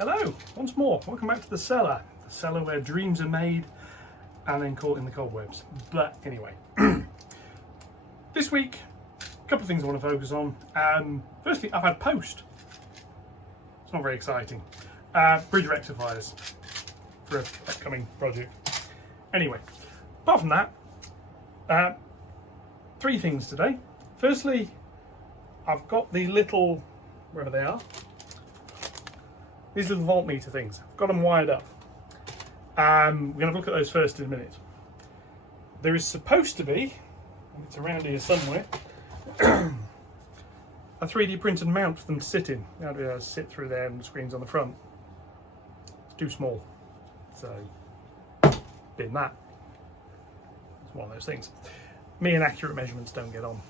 Hello, once more. Welcome back to the cellar where dreams are made and then caught in the cobwebs. But anyway, this week, a couple of things I want to focus on. Firstly, I've had post. It's not very exciting. Bridge rectifiers for an upcoming project. Anyway, apart from that, three things today. Firstly, I've got the little, wherever they are, these little voltmeter things. I've got them wired up. We're going to look at those first in a minute. There is supposed to be, and it's around here somewhere, a 3D printed mount for them to sit in. You know, to sit through there and the screen's on the front. It's too small. So, bin that. It's one of those things. Me and accurate measurements don't get on.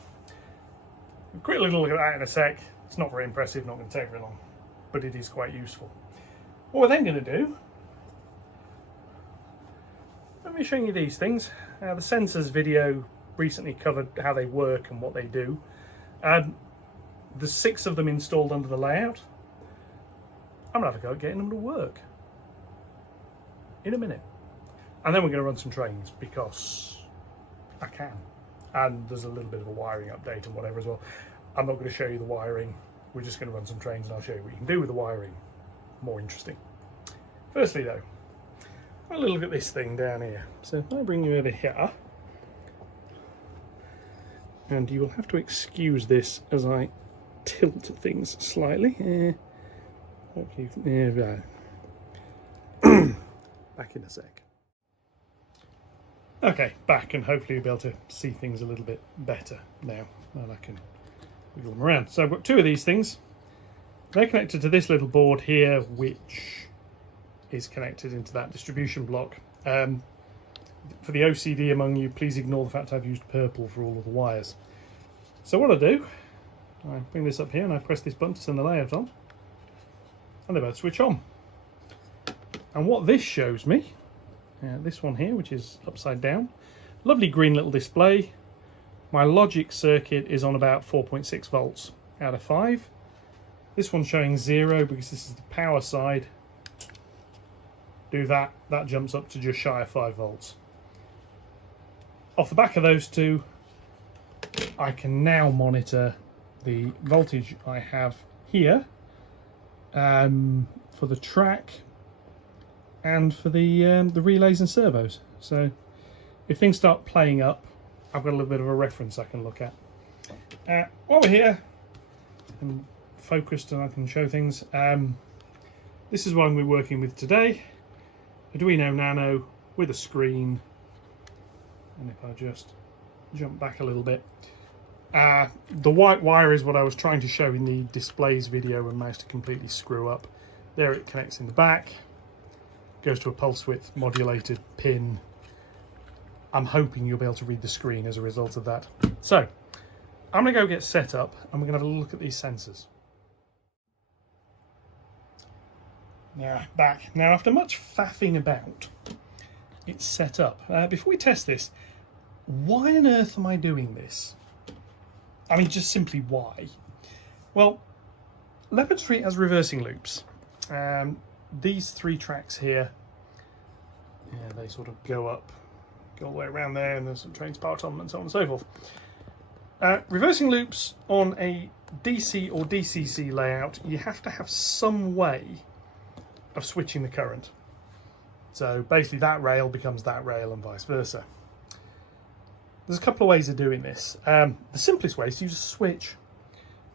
A quick little look at that in a sec. It's not very impressive, not going to take very long, but it is quite useful. What we're then going to do, let me show you these things. The sensors video recently covered how they work and what they do. There's 6 of them installed under the layout. I'm going to have a go at getting them to work in a minute. And then we're going to run some trains because I can. And there's a little bit of a wiring update and whatever as well. I'm not going to show you the wiring. We're just going to run some trains and I'll show you what you can do with the wiring. More interesting. Firstly though, have a little look at this thing down here. So if I bring you over here, and you will have to excuse this as I tilt things slightly. Okay, back in a sec. Okay, back, and hopefully you'll be able to see things a little bit better now. And I can wiggle them around. So I've got 2 of these things. They're connected to this little board here, which is connected into that distribution block. For the OCD among you, please ignore the fact I've used purple for all of the wires. So what I do, I bring this up here and I press this button to turn the layout on, and they both switch on. And what this shows me, this one here, which is upside down, lovely green little display. My logic circuit is on about 4.6 volts out of 5. This one's showing 0 because this is the power side. Do that, that jumps up to just shy of 5 volts. Off the back of those 2, I can now monitor the voltage I have here for the track and for the relays and servos. So if things start playing up, I've got a little bit of a reference I can look at. While we're here and focused and I can show things, this is what we're working with today. Arduino Nano with a screen, and if I just jump back a little bit, the white wire is what I was trying to show in the displays video and managed to completely screw up. There it connects in the back, goes to a pulse width modulated pin. I'm hoping you'll be able to read the screen as a result of that. So I'm going to go get set up and we're going to have a look at these sensors. Now back. Now after much faffing about, it's set up. Before we test this, why on earth am I doing this? I mean, just simply why? Well, Leopard Street has reversing loops. These 3 tracks here, they sort of go all the way around there, and there's some trains parked on them and so on and so forth. Reversing loops on a DC or DCC layout, you have to have some way of switching the current. So basically that rail becomes that rail and vice versa. There's a couple of ways of doing this. The simplest way is to use a switch.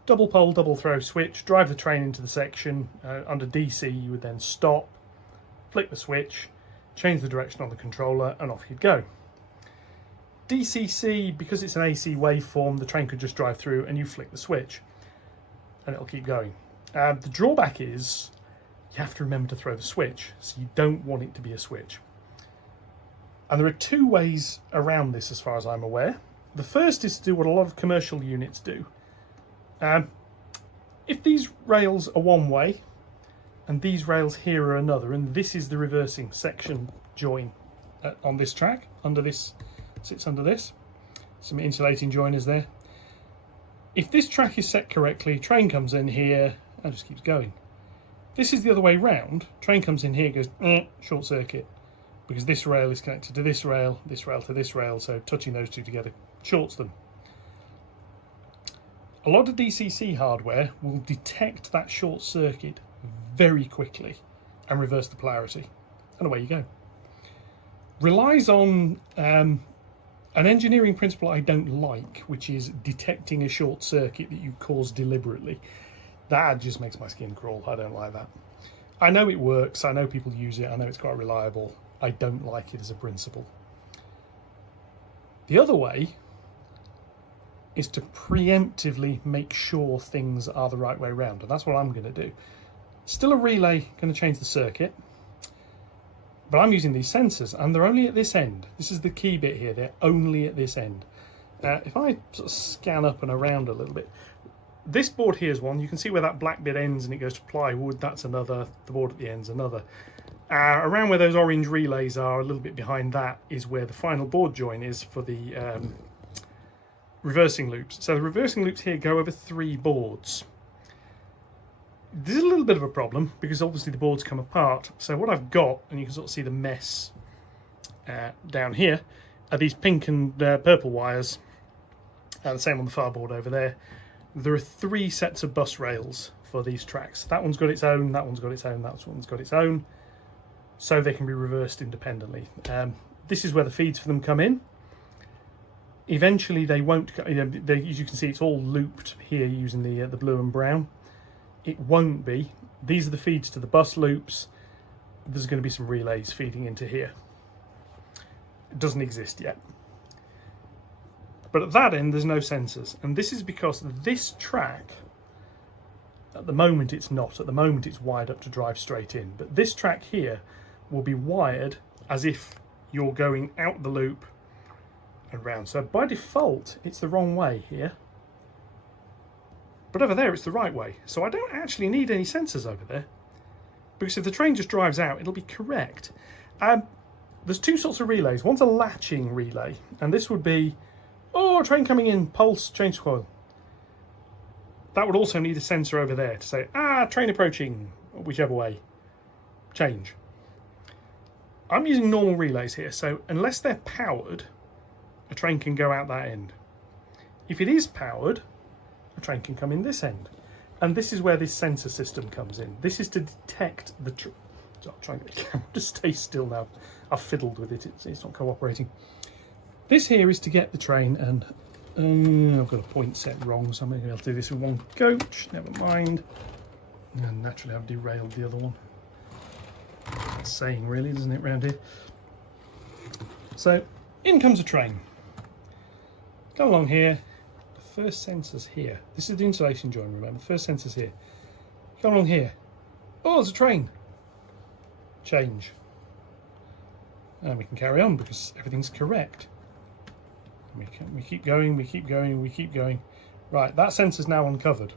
Double pole, double throw switch, drive the train into the section. Under DC you would then stop, flick the switch, change the direction on the controller, and off you'd go. DCC, because it's an AC waveform, the train could just drive through and you flick the switch and it'll keep going. The drawback is you have to remember to throw the switch, so you don't want it to be a switch. And there are 2 ways around this as far as I'm aware. The first is to do what a lot of commercial units do. If these rails are one way and these rails here are another, and this is the reversing section join on this track, under this, sits under this, some insulating joiners there. If this track is set correctly, train comes in here and just keeps going. This is the other way round. Train comes in here, goes short circuit, because this rail is connected to this rail to this rail, so touching those two together shorts them. A lot of DCC hardware will detect that short circuit very quickly and reverse the polarity, and away you go. Relies on an engineering principle I don't like, which is detecting a short circuit that you've caused deliberately. That just makes my skin crawl. I don't like that. I know it works, I know people use it, I know it's quite reliable. I don't like it as a principle. The other way is to preemptively make sure things are the right way around, and that's what I'm going to do. Still a relay, going to change the circuit, but I'm using these sensors, and they're only at this end. This is the key bit here, they're only at this end. If I sort of scan up and around a little bit, this board here is one. You can see where that black bit ends and it goes to plywood, that's another. The board at the end's another. Around where those orange relays are, a little bit behind that, is where the final board join is for the reversing loops. So the reversing loops here go over 3 boards. This is a little bit of a problem because obviously the boards come apart. So what I've got, and you can sort of see the mess down here, are these pink and purple wires. The same on the far board over there. There are 3 sets of bus rails for these tracks. That one's got its own, that one's got its own, that one's got its own. So they can be reversed independently. This is where the feeds for them come in. Eventually they won't, as you can see, it's all looped here using the blue and brown. It won't be. These are the feeds to the bus loops. There's going to be some relays feeding into here. It doesn't exist yet. But at that end, there's no sensors. And this is because this track, at the moment it's not. At the moment it's wired up to drive straight in. But this track here will be wired as if you're going out the loop and round. So by default, it's the wrong way here. But over there, it's the right way. So I don't actually need any sensors over there, because if the train just drives out, it'll be correct. There's 2 sorts of relays. One's a latching relay, and this would be, oh, train coming in, pulse, change coil. That would also need a sensor over there to say, train approaching, whichever way, change. I'm using normal relays here, so unless they're powered, a train can go out that end. If it is powered, a train can come in this end. And this is where this sensor system comes in. This is to detect the... So I'm trying to get the camera to stay still now. I've fiddled with it, it's not cooperating. This here is to get the train, and I've got a point set wrong, so I'm going to be able to do this with one coach. Never mind. And naturally I've derailed the other one. It's saying really, doesn't it, round here? So in comes a train. Come along here. The first sensor's here. This is the insulation joint, remember. The first sensor's here. Come along here. Oh, there's a train. Change. And we can carry on because everything's correct. We keep going, we keep going, we keep going. Right, that sensor's now uncovered.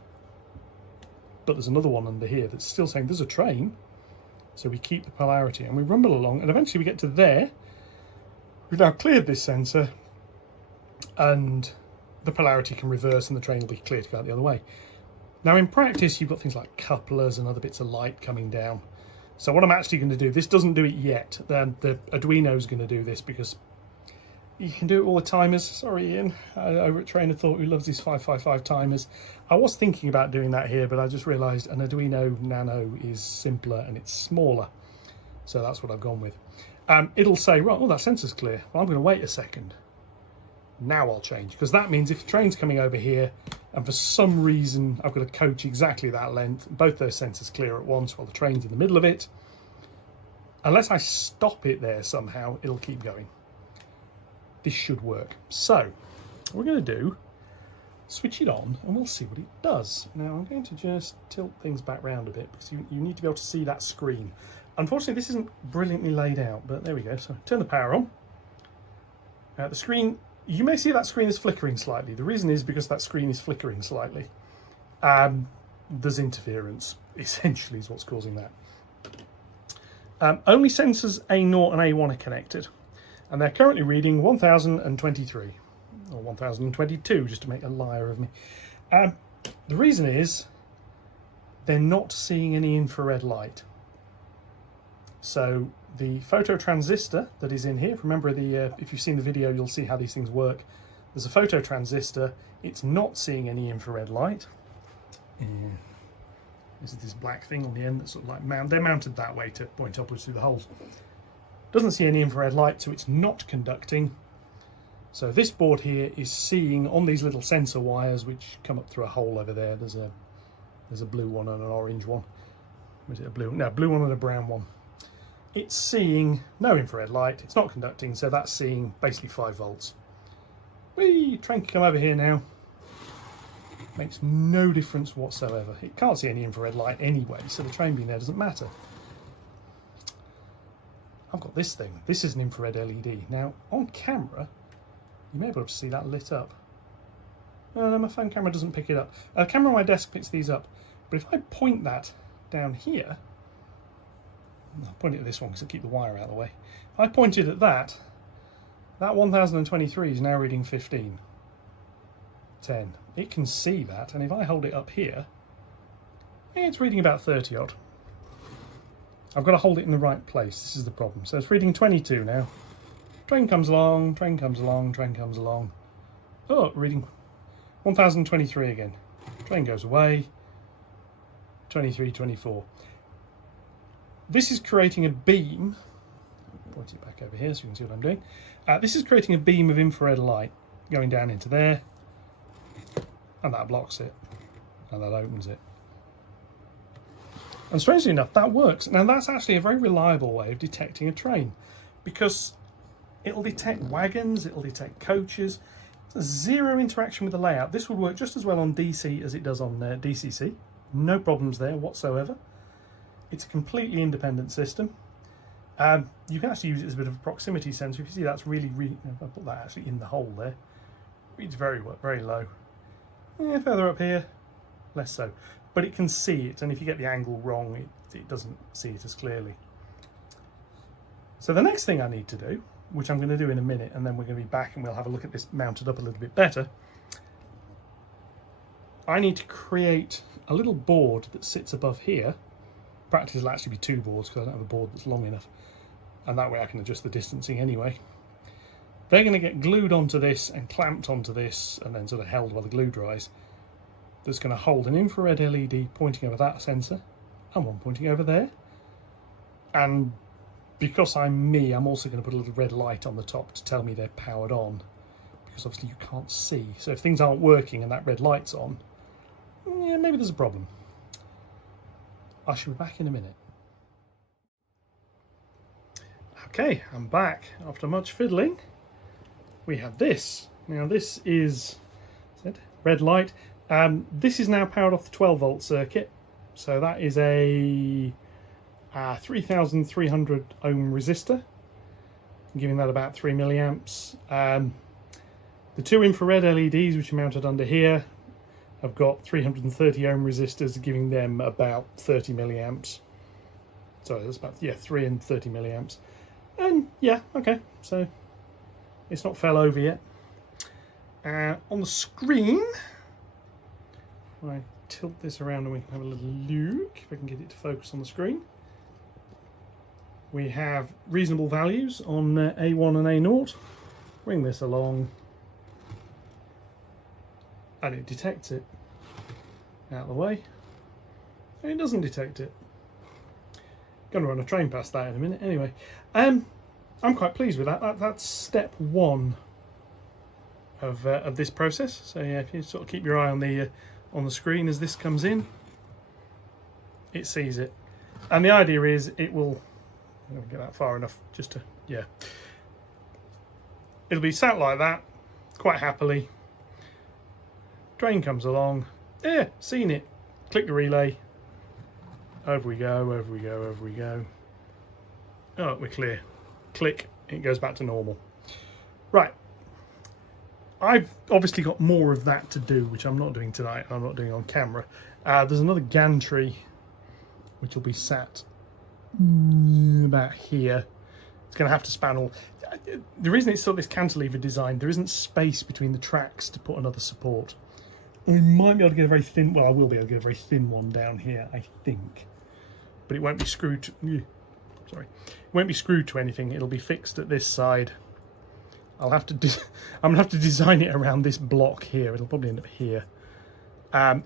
But there's another one under here that's still saying there's a train. So we keep the polarity and we rumble along, and eventually we get to there. We've now cleared this sensor and the polarity can reverse and the train will be clear to go out the other way. Now in practice, you've got things like couplers and other bits of light coming down. So what I'm actually going to do, this doesn't do it yet. The Arduino's going to do this because you can do it all with timers. Sorry, Ian, over at Trainer Thought, who loves his 555 timers. I was thinking about doing that here, but I just realised an Arduino Nano is simpler and it's smaller. So that's what I've gone with. It'll say, right, oh, that sensor's clear. Well, I'm going to wait a second. Now I'll change, because that means if the train's coming over here and for some reason I've got a coach exactly that length, both those sensors clear at once while the train's in the middle of it, unless I stop it there somehow, it'll keep going. This should work. So what we're going to do, switch it on and we'll see what it does. Now I'm going to just tilt things back round a bit because you need to be able to see that screen. Unfortunately this isn't brilliantly laid out, but there we go. So turn the power on. The screen, you may see that screen is flickering slightly. The reason is because that screen is flickering slightly. There's interference, essentially, is what's causing that. Only sensors A0 and A1 are connected, and they're currently reading 1023, or 1022, just to make a liar of me. The reason is they're not seeing any infrared light. So the phototransistor that is in here, remember if you've seen the video, you'll see how these things work. There's a phototransistor, it's not seeing any infrared light. This is this black thing on the end that's sort of like they're mounted that way to point upwards through the holes. Doesn't see any infrared light, so it's not conducting. So this board here is seeing on these little sensor wires which come up through a hole over there. There's a blue one and an orange one. Was it a blue? No, blue one and a brown one. It's seeing no infrared light. It's not conducting, so that's seeing basically 5 volts. Whee! Train can come over here now. Makes no difference whatsoever. It can't see any infrared light anyway, so the train being there doesn't matter. I've got this thing. This is an infrared LED. Now, on camera, you may be able to see that lit up. No, my phone camera doesn't pick it up. The camera on my desk picks these up. But if I point that down here, I'll point it at this one because it'll keep the wire out of the way. If I pointed at that 1023 is now reading 15. 10. It can see that, and if I hold it up here, it's reading about 30 odd. I've got to hold it in the right place. This is the problem. So it's reading 22 now. Train comes along, train comes along, train comes along. Oh, reading 1023 again. Train goes away. 23, 24. This is creating a beam. I'll point it back over here so you can see what I'm doing. This is creating a beam of infrared light going down into there. And that blocks it. And that opens it. And strangely enough, that works. Now that's actually a very reliable way of detecting a train, because it'll detect wagons, it'll detect coaches. Zero interaction with the layout. This would work just as well on DC as it does on DCC. No problems there whatsoever. It's a completely independent system. You can actually use it as a bit of a proximity sensor. If you see, that's really, I'll put that actually in the hole there. Reads very low. Further up here, less so. But it can see it, and if you get the angle wrong, it doesn't see it as clearly. So the next thing I need to do, which I'm going to do in a minute, and then we're going to be back and we'll have a look at this mounted up a little bit better. I need to create a little board that sits above here. Practically it'll actually be 2 boards because I don't have a board that's long enough. And that way I can adjust the distancing anyway. They're going to get glued onto this and clamped onto this and then sort of held while the glue dries. That's going to hold an infrared LED pointing over that sensor and one pointing over there. And because I'm me, I'm also going to put a little red light on the top to tell me they're powered on, because obviously you can't see. So if things aren't working and that red light's on, yeah, maybe there's a problem. I shall be back in a minute. Okay, I'm back after much fiddling. We have this. Now this is red light. This is now powered off the 12 volt circuit. So that is a 3300 ohm resistor, giving that about 3 milliamps. The 2 infrared LEDs which are mounted under here have got 330 ohm resistors, giving them about 30 milliamps. Sorry, that's about 3 and 30 milliamps. And yeah, okay, so it's not fell over yet. On the screen, I tilt this around and we can have a little look if I can get it to focus on the screen. We have reasonable values on A1 and A0. Bring this along and it detects it. Out of the way. And it doesn't detect it. Going to run a train past that in a minute. Anyway, I'm quite pleased with that. That's step 1 of this process. So yeah, if you sort of keep your eye on the screen as this comes in, it sees it, and the idea is it will. I'm going to get that far enough just to, yeah. It'll be sat like that, quite happily. Train comes along. Yeah, seen it. Click the relay. Over we go, over we go, over we go. Oh, we're clear. Click, it goes back to normal. Right. I've obviously got more of that to do, which I'm not doing tonight, and I'm not doing on camera. There's another gantry, which will be sat about here. It's going to have to span all. The reason it's sort of this cantilever design, there isn't space between the tracks to put another support. I might be able to get a very thin, well, I will be able to get a very thin one down here, I think. But it won't be screwed to, sorry, it won't be screwed to anything. It'll be fixed at this side. I'll have to, I'm gonna have to design it around this block here. It'll probably end up here.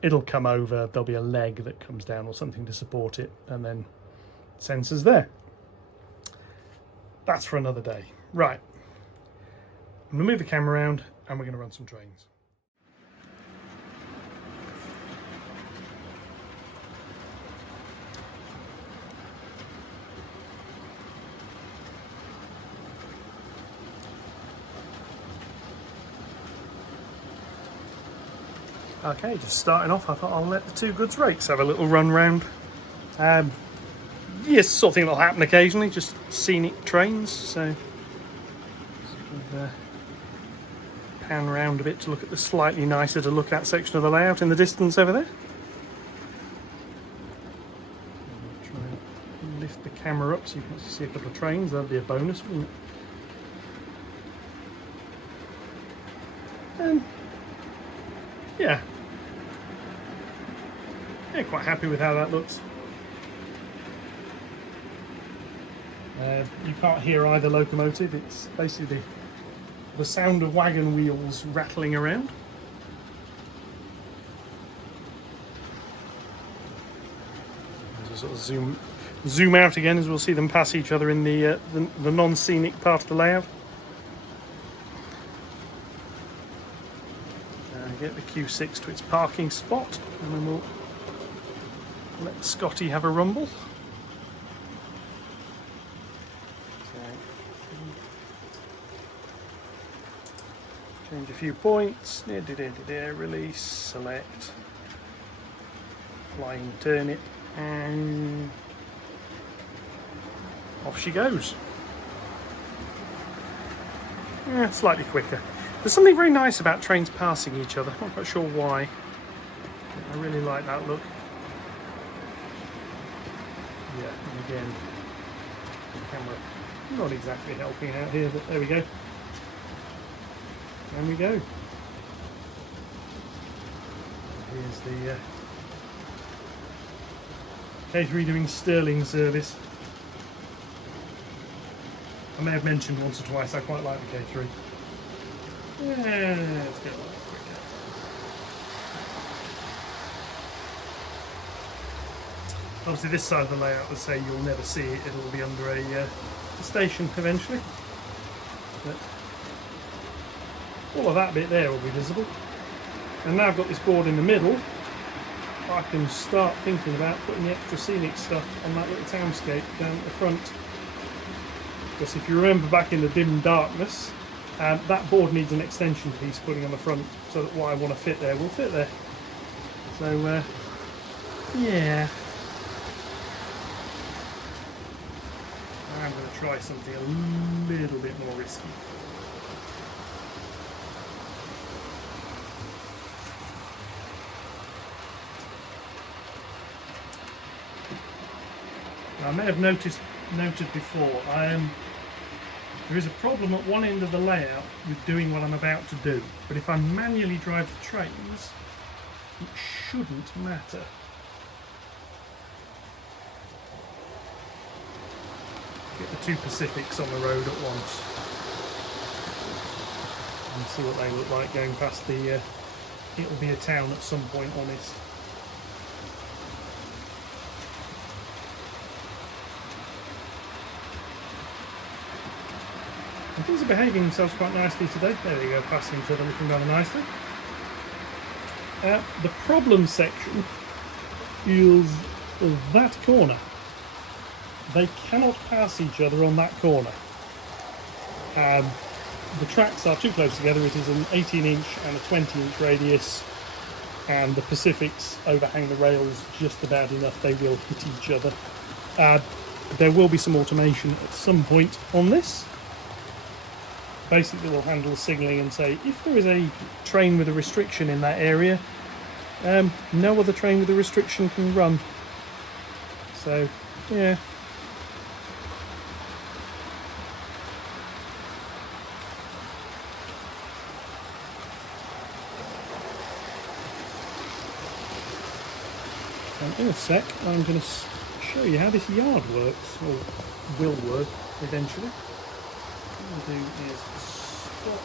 It'll come over, there'll be a leg that comes down or something to support it, and then sensors there. That's for another day. Right, I'm gonna move the camera around and we're gonna run some trains. Okay, just starting off, I thought I'll let the two goods rakes have a little run round. Yes, sort of thing that'll happen occasionally, just scenic trains, so sort of, pan round a bit to look at the slightly nicer to look at section of the layout in the distance over there. I'll try and lift the camera up so you can actually see a couple of trains, that'd be a bonus, wouldn't it? Yeah, quite happy with how that looks. You can't hear either locomotive, it's basically the sound of wagon wheels rattling around. Just sort of zoom out again as we'll see them pass each other in the non-scenic part of the layout. Get the Q6 to its parking spot, and then we'll let Scotty have a rumble. So, change a few points, release, select, flying turnip, and off she goes. Yeah, slightly quicker. There's something very nice about trains passing each other. I'm not quite sure why. I really like that look. Yeah, and again, the camera not exactly helping out here, but there we go. And we go. Here's the K3 doing Stirling service. I may have mentioned once or twice I quite like the K3. Yeah, let's get a little quicker. Obviously this side of the layout, let's say you'll never see it, it'll be under a station eventually. But all of that bit there will be visible. And now I've got this board in the middle, I can start thinking about putting the extra scenic stuff on that little townscape down at the front. Because if you remember back in the dim darkness, that board needs an extension piece putting on the front so that what I want to fit there will fit there. So, yeah. I'm going to try something a little bit more risky. Now, I may have noted before, there is a problem at one end of the layout with doing what I'm about to do, but if I manually drive the trains, it shouldn't matter. Get the two Pacifics on the road at once and see what they look like going past the it'll be a town at some point on this. And things are behaving themselves quite nicely today. There we go, passing each other, looking rather nicely. The problem section is that corner. They cannot pass each other on that corner. The tracks are too close together. It is an 18-inch and a 20-inch radius, and the Pacifics overhang the rails just about enough they will hit each other. There will be some automation at some point on this. Basically, we'll handle the signalling and say if there is a train with a restriction in that area, no other train with a restriction can run. So, yeah. And in a sec, I'm going to show you how this yard works, or will work eventually. What I'm going to do is stop.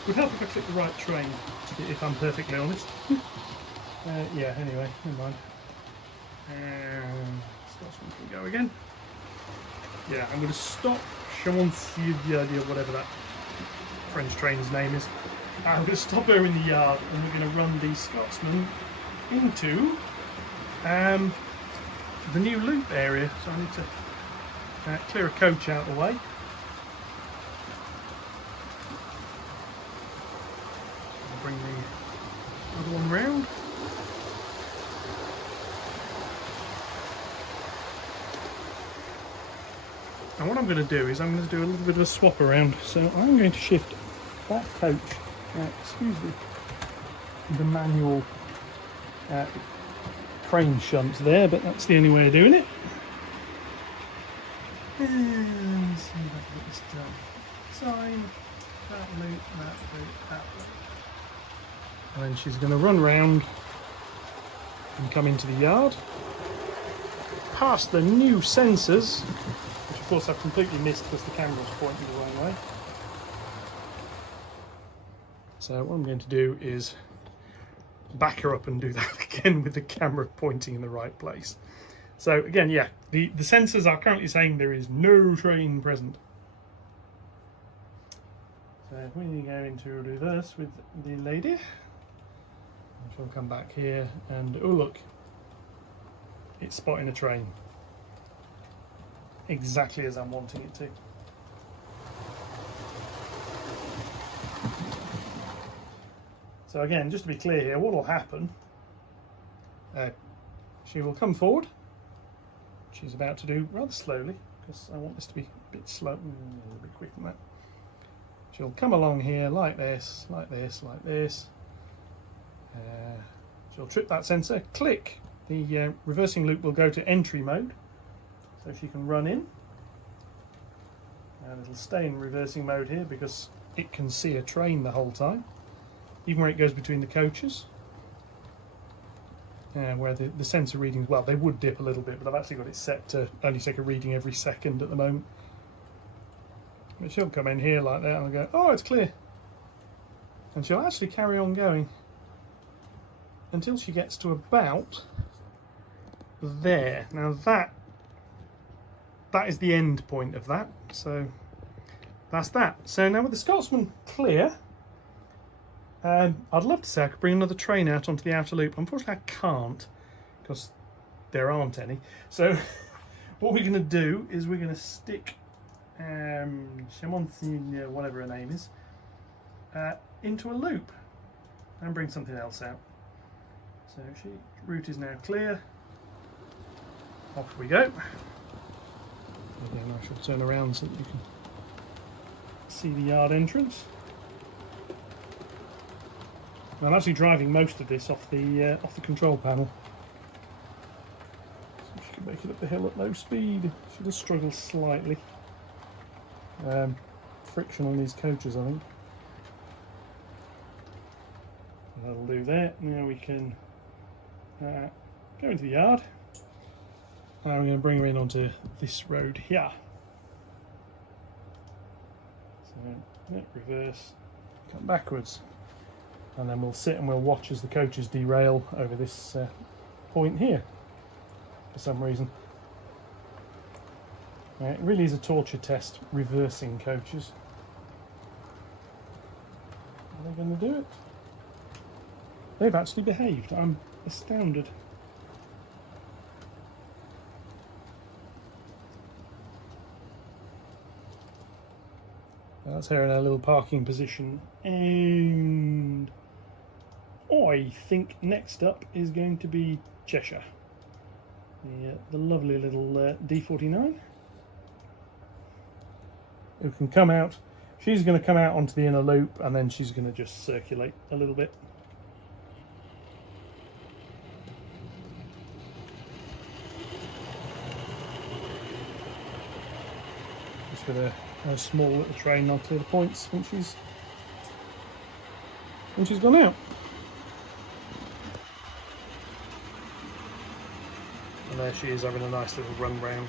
It would help if I clicked the right train, if I'm perfectly honest. Yeah, anyway, never mind. Scotsman can go again. Yeah, I'm going to stop Chamonix-sur-Dieu, whatever that French train's name is. I'm going to stop her in the yard and we're going to run the Scotsman into the new loop area. So I need to clear a coach out of the way. I'll bring the other one round. And what I'm going to do is I'm going to do a little bit of a swap around. So I'm going to shift that coach, excuse me, the manual crane shunt there, but that's the only way of doing it. And let's see if I can get this done. Sign, that loop, that loop. And then she's going to run round and come into the yard, past the new sensors, which of course I've completely missed because the camera was pointing the wrong way. So what I'm going to do is back her up and do that again with the camera pointing in the right place. So again, yeah, the sensors are currently saying there is no train present. So if we go into reverse with the lady, she'll come back here and oh look, it's spotting a train. Exactly as I'm wanting it to. So again, just to be clear here, what will happen, she will come forward. She's about to do rather slowly, because I want this to be a bit slow, a little bit quicker than that. She'll come along here like this, like this, like this. She'll trip that sensor, click. The reversing loop will go to entry mode, so she can run in. And it'll stay in reversing mode here because it can see a train the whole time, even where it goes between the coaches. Where the sensor readings, well, they would dip a little bit, but I've actually got it set to only take a reading every second at the moment. But she'll come in here like that and I'll go, oh, it's clear. And she'll actually carry on going until she gets to about there. Now that is the end point of that. So that's that. So now with the Scotsman clear, I'd love to say I could bring another train out onto the outer loop. Unfortunately, I can't because there aren't any. So what we're going to do is we're going to stick Chamonix, whatever her name is, into a loop and bring something else out. So route is now clear. Off we go. Again, I shall turn around so that you can see the yard entrance. I'm actually driving most of this off the control panel. So she can make it up the hill at low speed. She does struggle slightly. Friction on these coaches, I think. That'll do that. Now we can go into the yard. Now I'm going to bring her in onto this road here. So reverse, come backwards. And then we'll sit and we'll watch as the coaches derail over this point here for some reason. It really is a torture test, reversing coaches. Are they going to do it? They've actually behaved. I'm astounded. That's her in her little parking position, and I think next up is going to be Cheshire, the lovely little D49, who can come out. She's going to come out onto the inner loop and then she's going to just circulate a little bit. Just with a small little train, I'll clear the points when she's gone out. And there she is having a nice little run round.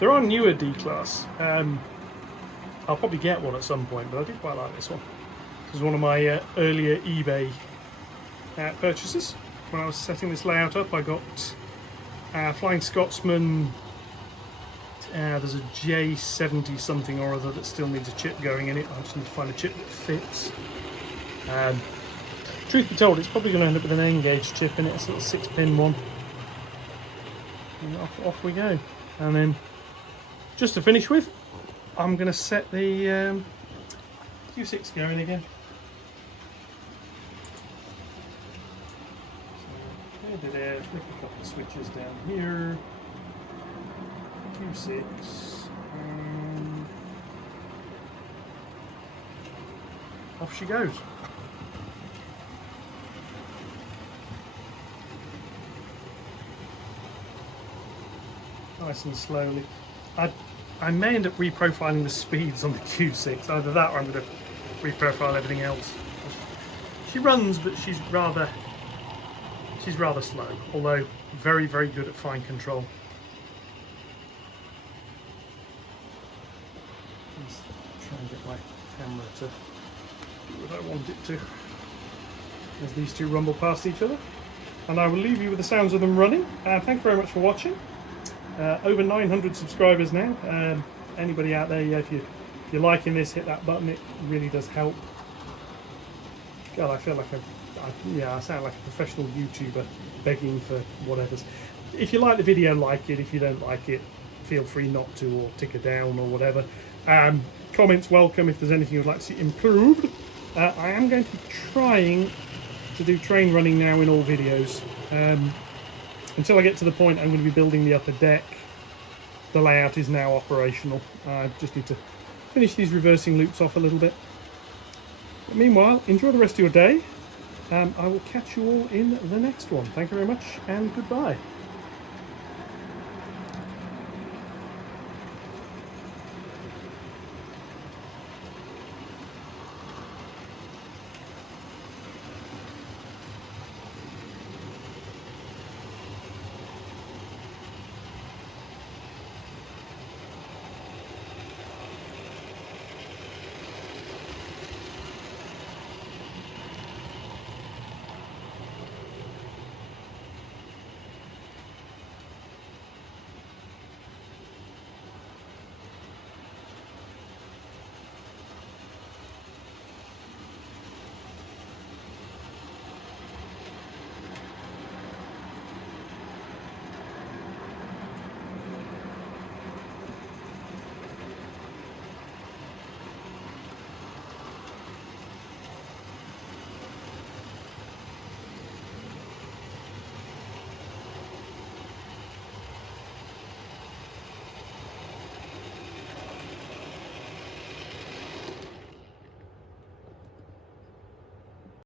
There are newer D-Class. I'll probably get one at some point, but I do quite like this one. This is one of my earlier eBay purchases. When I was setting this layout up, I got Flying Scotsman. There's a J70 something or other that still needs a chip going in it. I just need to find a chip that fits. Truth be told, it's probably going to end up with an N-gauge chip in it, a little 6-pin one. And off we go. And then, just to finish with, I'm going to set the Q6 going again. So, flick a couple of switches down here. Q6. And off she goes. Nice and slowly. I may end up reprofiling the speeds on the Q6. Either that or I'm going to reprofile everything else. She runs, but she's rather slow. Although very, very good at fine control. Let's try and get my camera to do what I want it to. As these two rumble past each other. And I will leave you with the sounds of them running. Thank you very much for watching. Over 900 subscribers now. Anybody out there, yeah, if you're liking this, hit that button. It really does help. God, I feel like I sound like a professional YouTuber begging for whatever's. If you like the video, like it. If you don't like it, feel free not to, or tick it down or whatever. Comments welcome if there's anything you'd like to see improved. I am going to be trying to do train running now in all videos. Until I get to the point I'm going to be building the upper deck, the layout is now operational. I just need to finish these reversing loops off a little bit. But meanwhile, enjoy the rest of your day. I will catch you all in the next one. Thank you very much and goodbye.